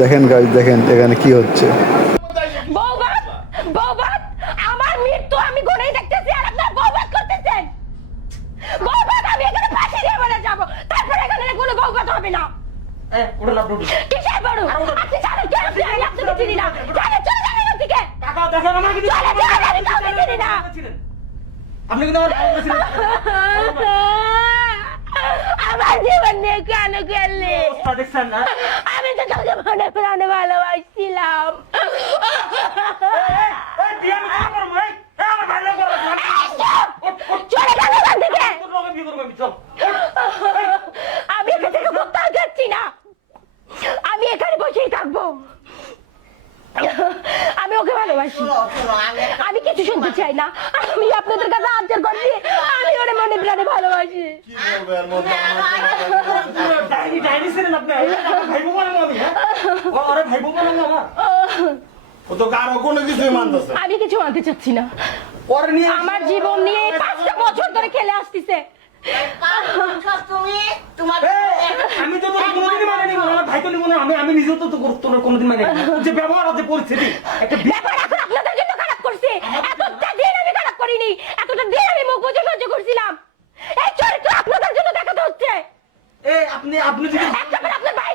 দেখেন গাইস, দেখেন এখানে কি হচ্ছে। বউবাদ বউবাদ আমার মৃত্যু আমি গনেই দেখতেছি আর আপনারা বউবাদ করতেছেন। বউবাদ আমি এখানে ফাঁসি দিয়ে মারা যাব, তারপর এখানে কোনো বউবাদ হবে না। ওটা না ওটা কিসের বড় আপনি জানেন কে আপনি? আমি আপনাকে চিনি না। জানেন চলে যাবেন ওদিকে। কাকা দেখেন আমার কি চলে যাবেন, আমি কাউকে চিনি না। আপনি কিন্তু আমার ভাই ছিলেন আমার জীবন নিয়ে কেন খেললি? দেখছেন না আমি তো তোকে মনে প্রাণে ভালোবাসছিলাম। এই বিয়ে আমি কি করব এই আমার ভাই না করব চলে যাবে ওখান থেকে। তোর লগে বিয়ে করব আমি চল আমি এখান থেকে কোথাও যাচ্ছি না, আমি এখানে বসেই থাকবো। আমি ওকে ভালোবাসি, আমি কিছু শুনতে চাই না। আমি আপনাদের কাছে আবদার করছি, আমি ওরে মনে প্রাণে ভালোবাসি। কি বলবো এর মধ্যে? ডাইনি ডাইনি ছিলেন আপনি ভাই বোন না আমি আরে ভাই বোন না আমার ও তো কারো কোনো কিছুই মানতেছে। আমি কিছু মানতে চাচ্ছি না। ওরে নিয়ে আমার জীবন নিয়ে 5টা বছর ধরে খেলে আসতেছে। তুমি তোমার আমি তো তোর কোনোদিনই মানে নিব না, আমার ভাই তো নিব না, আমি নিজেও তো তোর কোনোদিন মানে নিব না। যে ব্যবহার আছে পরিস্থিতি একটা ব্যাপার এখন আপনাদের জন্য খারাপ করছে। এতটা দিন আমি খারাপ করিনি, এতটা দিন আমি মুখ বুজে সহ্য করছিলাম। এই চরিত্র আপনাদের জন্য দেখাতে হচ্ছে। আপনি যদি একবার আপনার ভাই